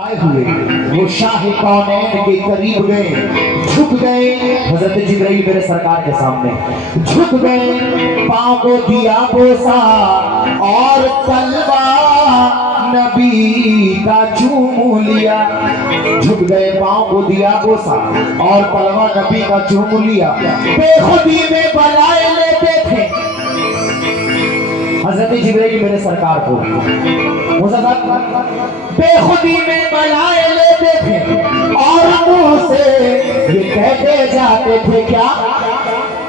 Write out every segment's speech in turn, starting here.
आए हुए वो शाह कौनैन के करीब गए, झुक गए। हजरत जिब्राइल मेरे सरकार के सामने झुक गए, पांव को दिया बोसा और तलवा नबी का चूम लिया। झुक गए, पांव को दिया बोसा और तलवा नबी का चूम लिया। बेखुदी में बलाए लेते थे हजरत जिब्राइल मेरे सरकार को, बेखुदी में बलाए लेते थे और मुंह से ये कहते जाते थे क्या,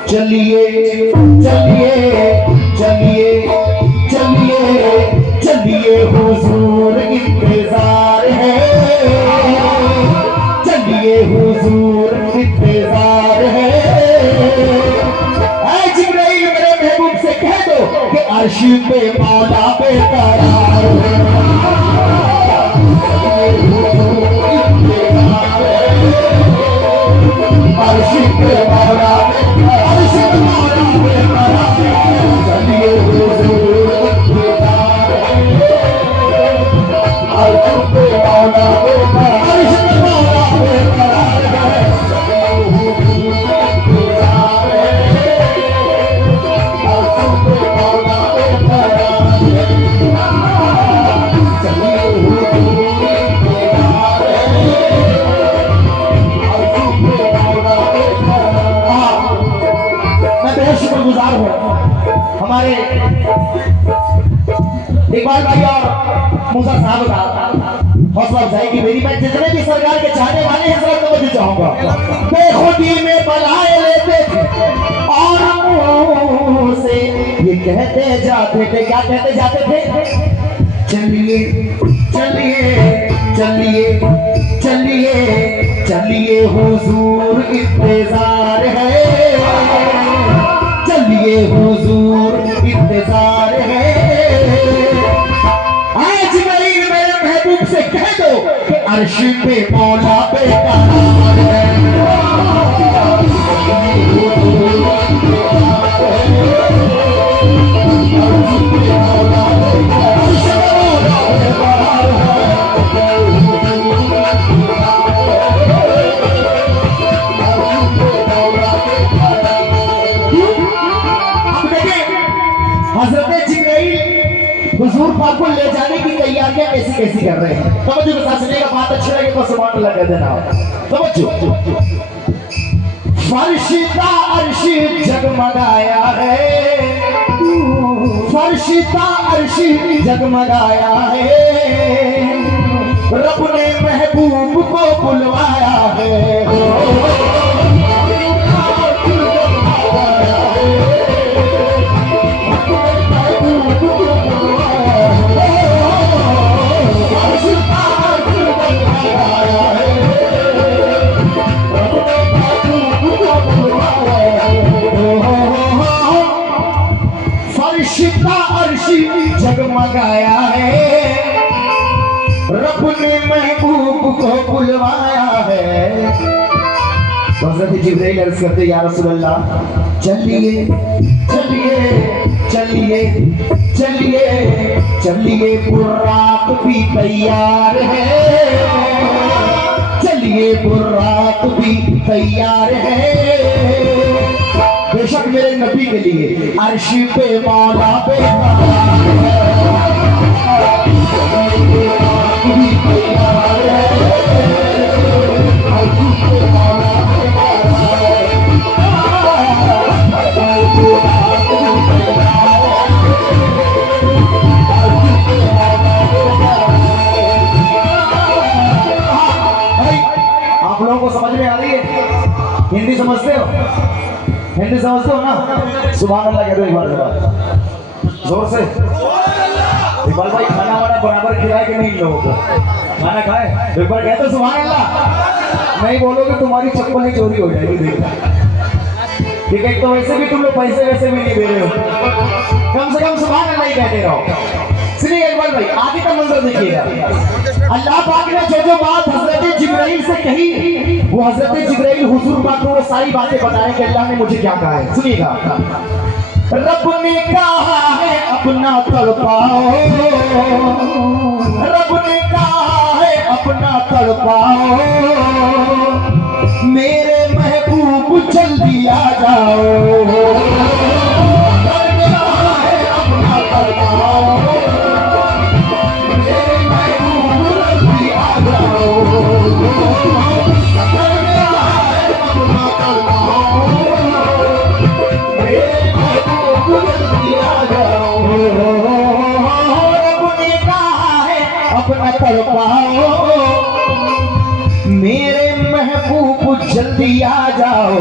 चलिए चलिए चलिए चलिए चलिए हुजूर इंतजार है, चलिए हुजूर इंतजार है। ऐ जिब्राइल मेरे महबूब से कह दो कि अर्श पे मौला बेकरार है, अर्श पे मौला चलिए हुजूर इंतजार है, अर्श पे मौला अर्श पे मौला बेकरार है, शुक्रगुजार हूं हमारे इकबाल भाई और मूसा साहब का हौसला अफजाई की मेरी। मैं जितने भी सरकार के चाहने वाले हैं सब तवज्जो चाहूंगा। बेखुदी में बलाए लेते थे और मुंह से ये कहते जाते थे, क्या कहते जाते थे, चलिए चलिए चलिए चलिए चलिए हुजूर इंतजार है, चलिए हुजूर इंतजार है। आज जिब्राइल मेरे महबूब से कह दो कि अर्श पे मौला बेकरार है, हजरत जिब्राइल हुजूर पाक को ले जाने की तैयारियां कैसी कैसी कर रहे हैं। समझो के साथ सुनिएगा, बात अच्छी लगे तो सुभान अल्लाह कह देना। समझो, फरिश्ता अर्श जगमगाया है, फरिश्ता अर्श जगमगाया है, रब ने महबूब को बुलवाया है। फरिश्ता अर्श जगमगाया है, रब ने महबूब को बुलवाया है। हज़रत जिब्राइल अर्ज़ करते या रसूल अल्लाह, चलिए चलिए चलिए चलिए चलिए बुर्राक भी तैयार है, चलिए बुर्राक भी तैयार है। बेशक मेरे नबी के लिए अर्श पे मौला बेकरार है, भी तैयार है, अर्श पे मौला बेकरार है, आप लोगों को समझ में आ रही है? हिंदी समझते हो? हिंदी समझते हो ना? सुभान अल्लाह कह दो एक बार जोर से। इकबाल भाई खाना वाना बराबर खिलाए कि नहीं लोगों को? खाना खाए? एक बार कहते सुभान अल्लाह। नहीं बोलोगे तुम्हारी चप्पल ही चोरी हो जाएगी। ठीक है, तो वैसे भी तुम लोग पैसे वैसे भी नहीं दे रहे हो, कम से कम सुभान अल्लाह ही कहते रहो। सुनिए इकबाल भाई, आगे का मंजर देखिएगा। अल्लाह पाक ने जो बात हजरत जिब्राइल से कही, वो हजरत जिब्राइल हुजूर पाक को वो सारी बातें बताएं कि अल्लाह ने मुझे क्या कहा है। सुनिएगा, रब ने कहा है अपना तड़पाओ, रब ने कहा है अपना तड़पाओ, मेरे महबूब जल्दी आ जाओ। अपना तड़पाओ, मेरे महबूब जल्दी आ जाओ।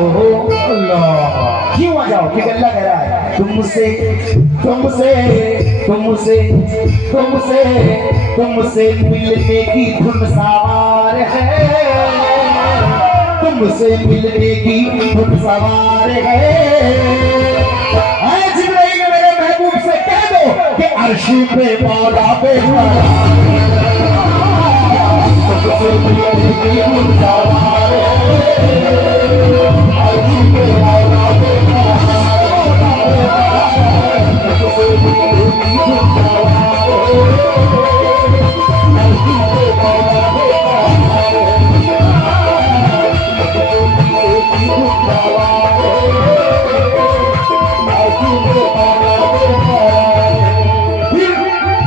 अल्लाह क्यों आ जाओ? क्योंकि अल्लाह कह रहा है तुमसे तुमसे तुमसे तुमसे तुमसे मिलने की धुन सवार है, तुमसे मिलने की धुन सवार है। जिब्राइल मेरे महबूब से कह दो कि अर्श पे मौला बैठा तुमसे मिलने की धुन सवार है, अर्श पे मौला बैठा तुमसे मिलने की धुन सवार है, अर्श पे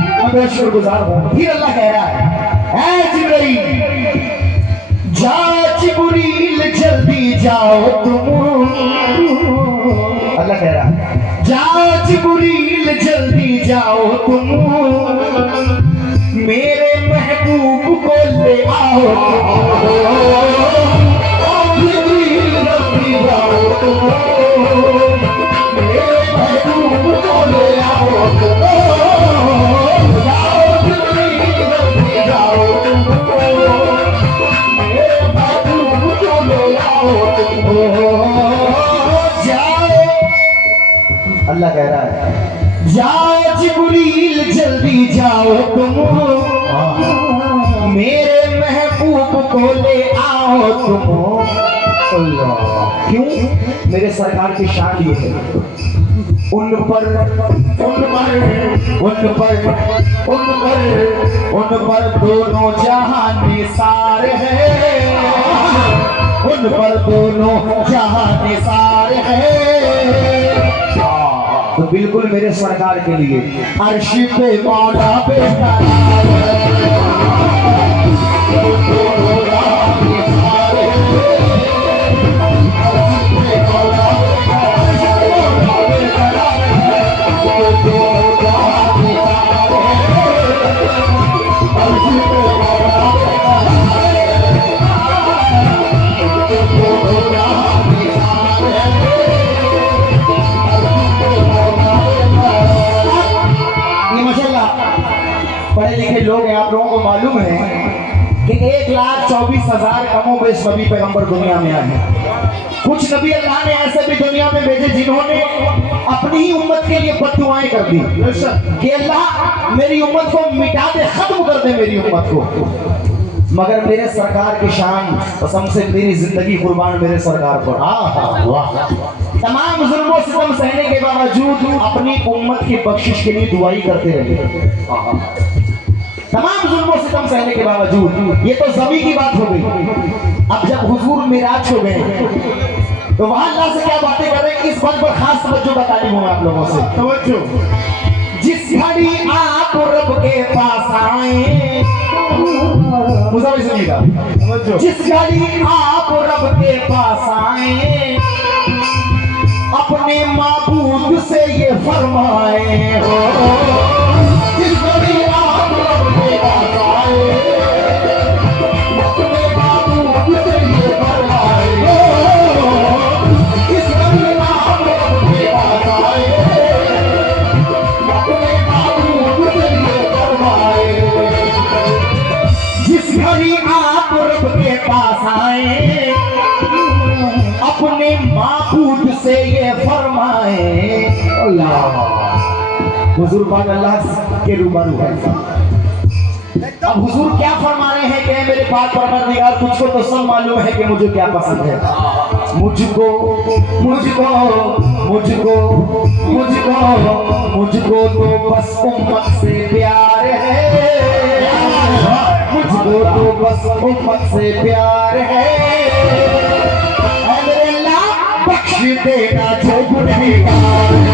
मौला शुक्रगुजार हूं। फिर अल्लाह कह रहा है ऐ जिब्रील जाओ, जिब्रील जल्दी जाओ तुम। अल्लाह कह रहा है जाओ जिब्रील जल्दी जाओ तुम, मेरे महबूब को ले आओ। जिब्रील जल्दी जाओ तुम, मेरे महबूब को ले आओ तुम। अल्लाह कह रहा है जाओ जिब्रील जल्दी जाओ तुम, मेरे महबूब को ले आओ तुम। अल्लाह क्यों? मेरे सरकार की शान ये है उन पर दोनों जहां निसार है, उन पर दोनों जहां निसार है। तो बिल्कुल मेरे सरकार के लिए अर्श पे मौला बैठा पढ़े लिखे लोग हैं, आप लोगों को मालूम है कि 1,24,000 कमों बेश नबी पैगंबर दुनिया में आए हैं। कुछ नबी अल्लाह ने ऐसे भी दुनिया में भेजे जिन्होंने अपनी ही उम्मत के लिए बद्दुआएं कर दी कि अल्लाह मेरी उम्मत को मिटा दे, खत्म कर दे मेरी उम्मत को। मगर मेरे सरकार की शान कसम से मेरी जिंदगी कुर्बान मेरे सरकार पर। तमाम जुल्मों सितम सहने के बावजूद अपनी उम्मत की बख्शिश के लिए दुआई करते रहे। तमाम जुल्मों सितम सहने के बावजूद। ये तो ज़मी की बात हो गई। अब जब हुजूर मिराज हो गए तो वहां अल्लाह से क्या बातें कर रहे हैं, इस बात पर खास तवज्जो बतानी हूं आप लोगों से। तवज्जो। जिस घड़ी आप रब के पास आए, मुझे सुनिएगा, जिस घड़ी आप रब के पास आए, अपने माबूद से ये फरमाए हो। जिस घड़ी आप रब के पास आए, अपने माबूद से ये फरमाए हो। जिस घड़ी आप रब के पास आए, अपने माबूद से ये फरमाए। जिस घड़ी आप रब के पास आए, अपने माबूद से ये फरमाए। अल्लाह हुजूर पाक अल्लाह के रूबरू है। अब हुजूर क्या फरमा रहे हैं कि मेरे पाक परवरदिगार, तुझको तो सब मालूम है कि मुझे क्या पसंद है। मुझको मुझको मुझको मुझको मुझको तो बस उम्मत से प्यार है। मुझको तो बस उम्मत से प्यार है, मेरे अल्लाह बख्श देना जो गुनहगार है।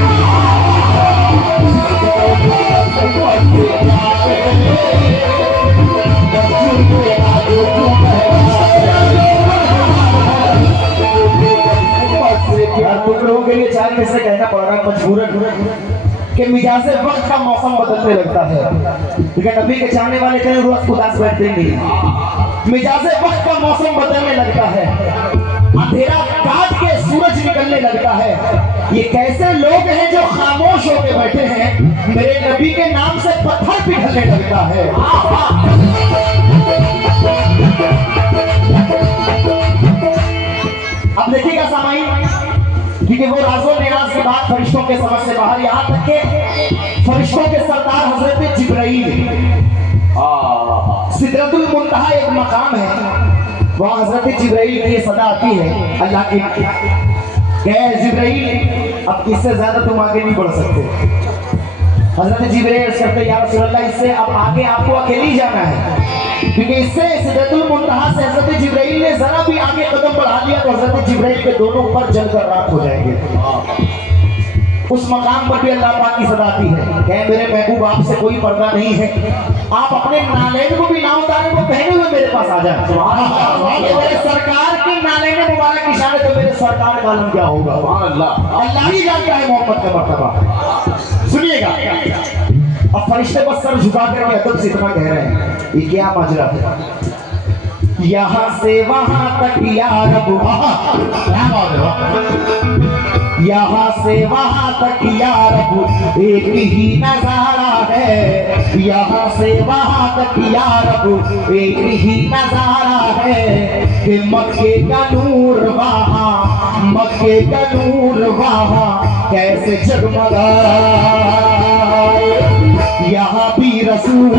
तुम लोगों के लिए चार में से कहना पड़ रहा है मजबूरन कि मिजाज वक्त का मौसम बदलने लगता है, लेकिन नबी के चाहने वाले कहीं रोज उदास बैठते नहीं। मिजाज वक्त का मौसम बदलने लगता है, अंधेरा काट के सूरज निकलने लगता है। ये कैसे लोग हैं जो खामोश होकर बैठे हैं, मेरे नबी के नाम से पत्थर पिघलने लगता है। अब देखिएगा सामाइन, क्योंकि वो राज़ो नियाज़ की बात फरिश्तों के समझ से बाहर, यहाँ तक के फरिश्तों के सरदार हजरत जिब्राइल, सिदरतुल मुंतहा एक मकाम है, वहाँ हजरत जिब्राइल की ये सदा आती है अल्लाह की, कहे जिब्राइल अब इससे ज्यादा तुम आगे नहीं बढ़ सकते। हजरत जिब्राइल कहते या रसूल अल्लाह इससे अब आगे आपको अकेले जाना है, क्योंकि इससे सिदरतुल मुंतहा से हजरत जिब्राइल ने जरा भी आगे कदम बढ़ा लिया तो हजरत जिब्राइल के दोनों पर जलकर राख हो जाएंगे। उस मकाम पर भी अल्लाह पाक की सदा आती है, कहे मेरे महबूब आपसे कोई पर्दा नहीं है, आप अपने नालेन को भी ना उतारे वो पहने हुए मेरे पास आ जाए। मेरे सरकार के नालेन मुबारक की शान तो मेरे सरकार का आलम क्या होगा, अल्लाह ही जानता है मोहब्बत का मर्तबा। सुनिएगा, अब फरिश्ते बस सर झुका कर अदब से इतना कह रहे हैं, ये क्या माजरा है, यहाँ से वहां तक या रब, यहाँ से वहां तक या रब एक ही नजारा है, यहाँ से वहां तक या रब एक ही नजारा है, कि मक्के का नूर वहां, मक्के का नूर वहां कैसे जगमगा, यहाँ भी रसूल,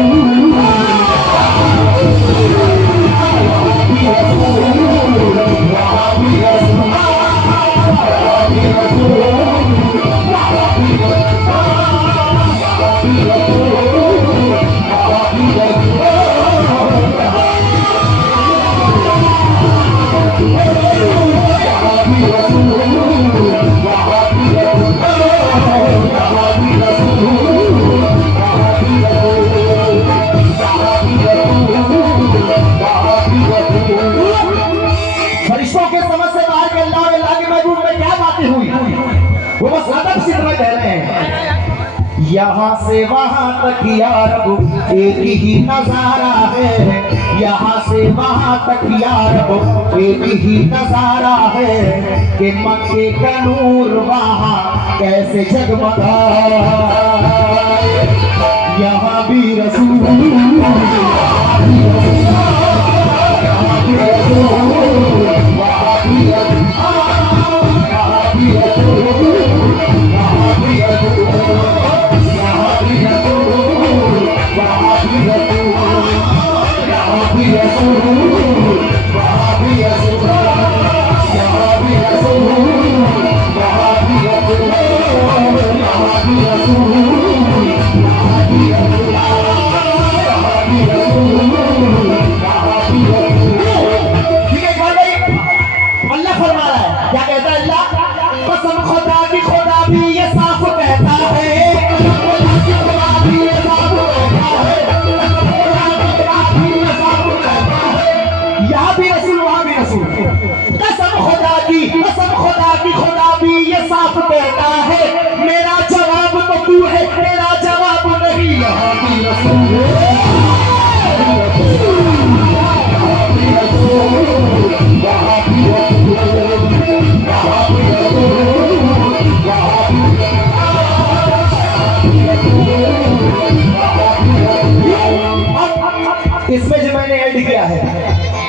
फरिश्तों के समझ से बाहर के अल्लाह के महबूब में क्या बातें हुई, वो बस अदब से इतना कह रहे हैं, यहाँ से वहां तक या रब एक ही नजारा है, यहाँ से वहां तक या रब एक ही नजारा है, कि मक्के का नूर वहां कैसे जगमगा, यहाँ भी रसूल, खुदा भी ये साफ कहता है, मेरा जवाब तो तू है, मेरा जवाब नहीं, यहाँ भी रसूल, इसमें जो मैंने ऐड किया है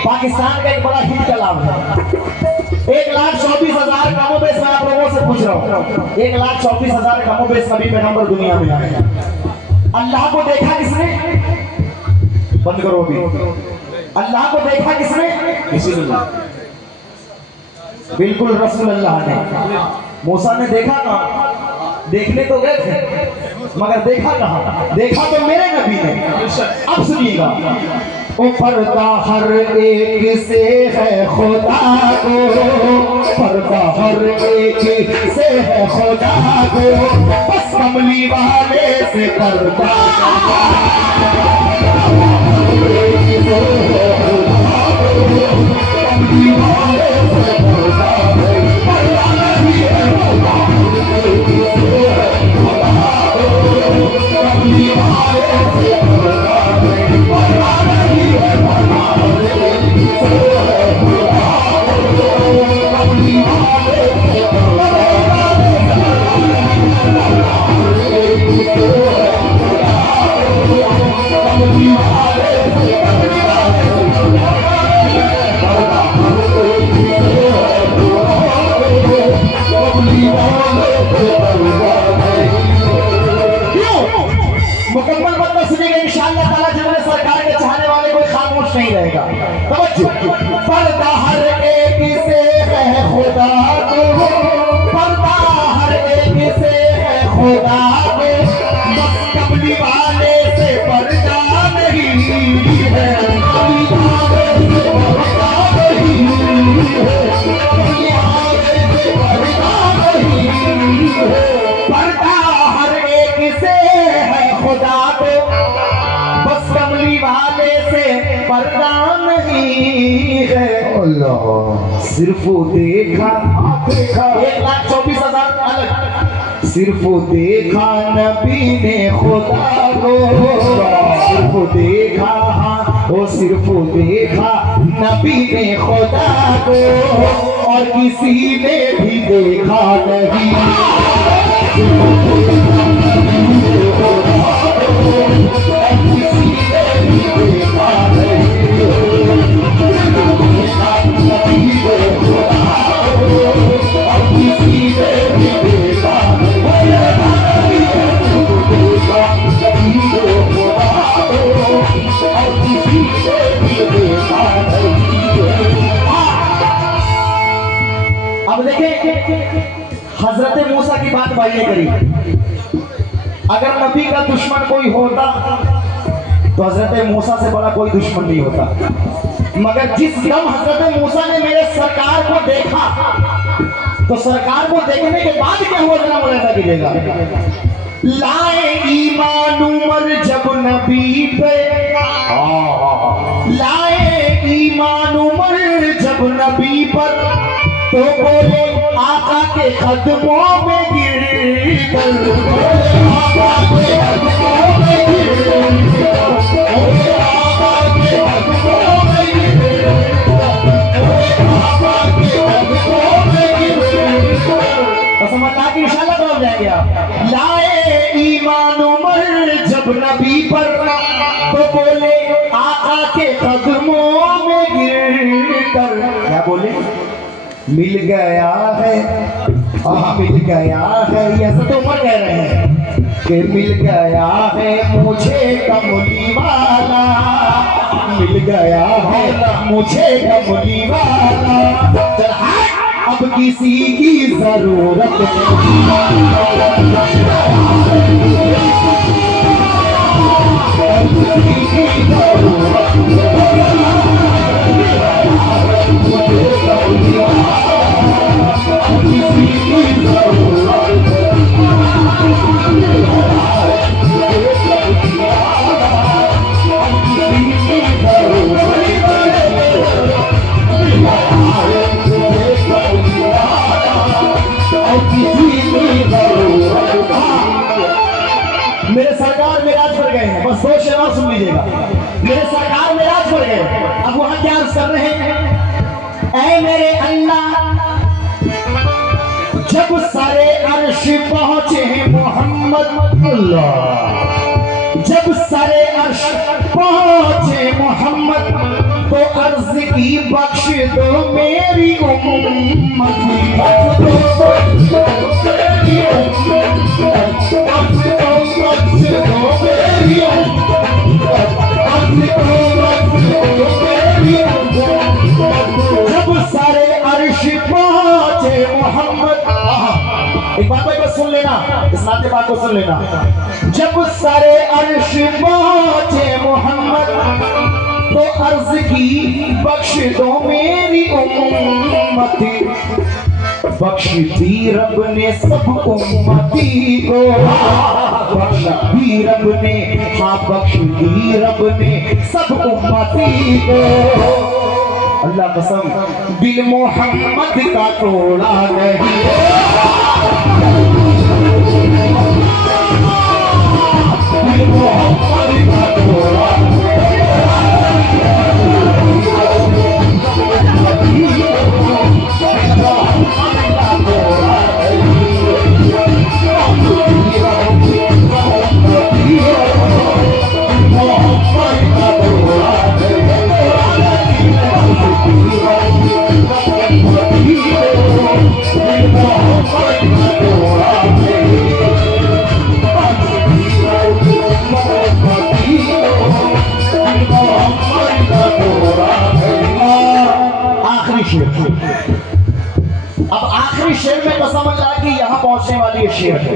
पाकिस्तान का एक बड़ा हिट कलाम है, 1,24,000 कमोबेश मैं आप लोगों से पूछ रहा हूँ, 1,24,000 कमोबेश नबी पैगंबर दुनिया में आए। अल्लाह को देखा किसने, बंद करो अभी, अल्लाह को देखा किसने, किसी ने, बिल्कुल रसूल अल्लाह ने। मूसा ने देखा कहाँ, देखने तो गए थे मगर देखा कहाँ, देखा तो मेरे नबी ने। अब सुनिएगा, ओ पर्दा हर एक से है खुदा को, पर्दा हर एक से है खुदा को, बस कमली वाले से पर्दा कमली वाले से पर्दा मुकम्मल मतलब सुनेगा इंशाअल्लाह ताला। जब सरकार के चाहने वाले कोई खामोश नहीं रहेगा। तवज्जो, पर्दा हर एक से है खुदा को, पर्दा हर एक से है खुदा को, बस कमली वाले से पर्दा नहीं है, कमली वाले से पर्दा नहीं है, कमली वाले से पर्दा नहीं है, पर्दा हर एक से खुदा को, बस कमली वाले से पर्दा नहीं है। अल्लाह सिर्फ देखा 1,24,000 अलग, सिर्फ देखा नबी ने खुदा को, सिर्फ देखा, वो सिर्फ देखा नबी ने खुदा को, और किसी ने भी देखा नहीं। अब देखें, हजरत मूसा की बात भाई ने करी। अगर नबी का दुश्मन कोई होता तो हजरत मूसा से बड़ा कोई दुश्मन नहीं होता। मगर जिस दम हजरत मूसा ने मेरे सरकार को देखा, तो सरकार को देखने के बाद क्या हुआ जरा मुलाहिजा कीजिएगा। लाए ईमान उमर जब नबी पे, लाए ईमान उमर जब नबी पर, तो बोले आका के कदमों में गिर कर, आका के कदमों में गिर कर, आका के कदमों में गिर कर, आका के कदमों में गिर कर। तो समझना कि इंशाअल्लाह तो हो जाएंगे आप। लाए ईमान उमर जब नबी पर, तो बोले आका के कदमों में गिर कर, क्या बोले? मिल गया है, मिल गया है, ऐसा तो उमर कह रहे हैं कि मिल गया है मुझे कमली वाला, मिल गया है मुझे कमली वाला, अब किसी की जरूरत नहीं। मेरे सरकार मेराज पर गए हैं, बस दो शेर और सुन लीजिएगा। मेरे सरकार मेराज पर गए, अब वहां क्या अर्ज कर रहे हैं? ऐ मेरे अल्लाह, जब सारे अर्श पहुंचे मोहम्मद, अल्लाह जब सारे अर्श पहुंचे मोहम्मद, तो अर्ज की बख्श दो मेरी उम्मत, जब सारे अर्श पहुंचे मोहम्मद। एक बात भाई बस सुन लेना, इस नाते बात को सुन लेना। जब सारे अर्श पहुंचे मोहम्मद, तो अर्ज की बख्श दो मेरी उम्मती, बख्श दी रब ने सब उम्मती को, बख्श दी रब ने, हाँ बख्श दी रब ने सब उम्मती को। अल्लाह कसम दिल मोहम्मद का तोड़ा नहीं, दिल मोहम्मद का तोड़ा अब आखिरी शेर में तो समझ रहा है कि यहाँ पहुंचने वाली ये शेर है।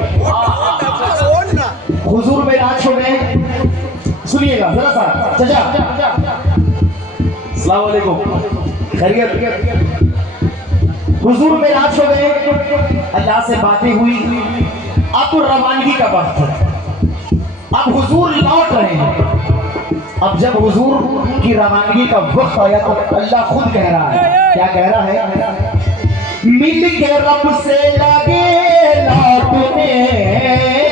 हुजूर में राज हो गए, सुनिएगा जरा सा चाचा। अस्सलाम वालेकुम, खैरियत? हुजूर में राज हो गए, अल्लाह से बातें हुई, अब तो रवानगी का वक्त है, अब हुजूर लौट रहे हैं। अब जब हुजूर की रवानगी का वक्त आया तो अल्लाह खुद कह रहा है, क्या कह रहा है? मिल के रब से लगे लौटने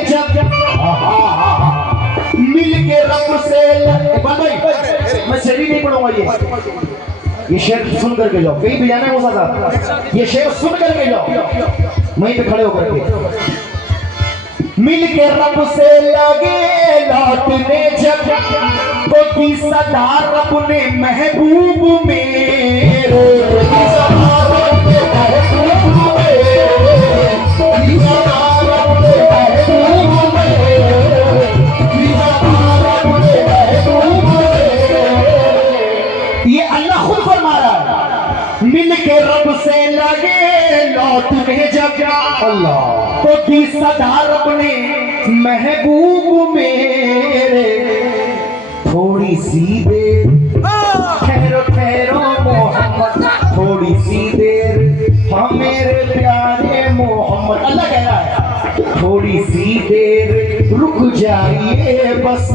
जब, मिल के रब से भाई मैं शेर ही नहीं पढ़ूंगा, ये शेर सुन करके जाओ, कहीं भी जाना है मूसा साहब, ये शेर सुन करके जाओ वहीं पे खड़े होकर के। मिल के रब से लगे लौटने जब, तो की सदा रब ने महबूब मेरे, ये अल्लाह खुद फरमा रहा है। मिल के रब से लगे लौटने जब, अल्लाह तो की सदा रब ने महबूब मेरे, थोड़ी सी देर ठहरो ठहरो मोहम्मद, थोड़ी सी देर हाँ मेरे प्यारे मोहम्मद। अल्लाह कह रहा है थोड़ी सी देर रुक जाइए बस,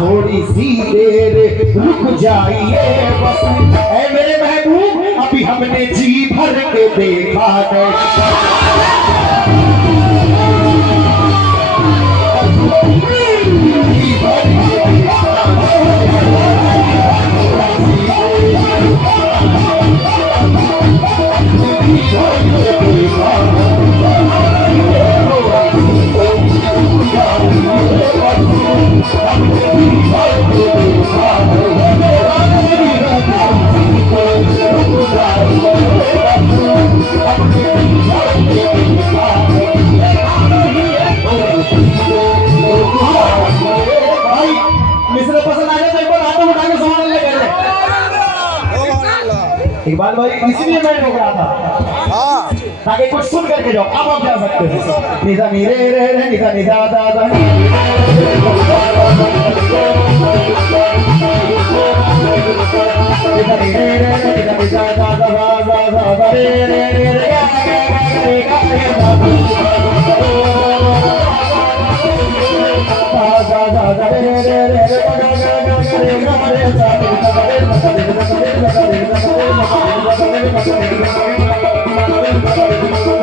थोड़ी सी देर रुक जाइए बस, ऐ मेरे महबूब अभी हमने जी भर के देखा है। इकबाल भाई इसलिए मैं रोक रहा था ताकि कुछ सुन करके जाओ। अब आप जा सकते हो। निधा नीरे रे रे निधा निधा दा दा निधा नीरे रे रे निधा निधा दा दा दा दा दा रे रे रे रे गा गा गा गा गा रे रे रे रे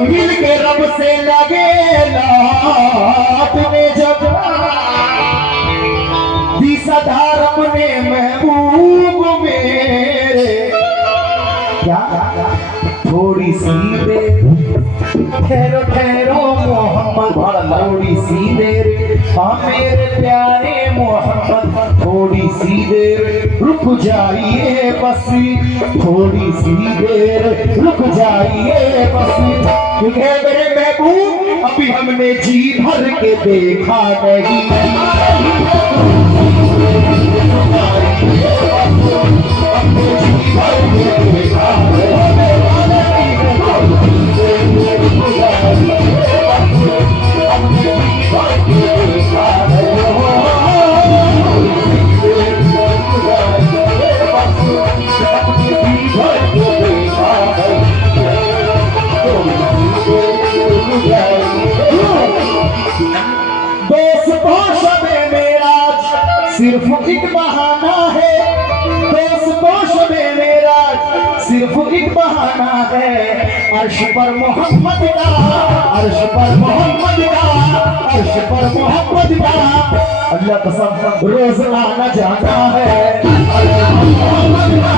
मिल के रब से लगे लौटने जब, दी सदा रब ने महबूब मेरे, क्या थोड़ी सी देर ठहरो ठहरो मोहम्मद, थोड़ी सी देर हाँ मेरे प्यारे मोहम्मद, थोड़ी सी देर रुक जाइए बस, थोड़ी सी देर रुक जाइए बस, क्योंकि मेरे महबूब अभी हमने जी भर के देखा नहीं। सिर्फ एक बहाना है दोस्तों शबे मेरा, सिर्फ एक बहाना है अर्श पर मोहम्मद का, अर्श पर मोहम्मद का, अर्श पर मोहम्मद का। अल्लाह कसम रोज आना जाना है अर्श पर मोहम्मद का,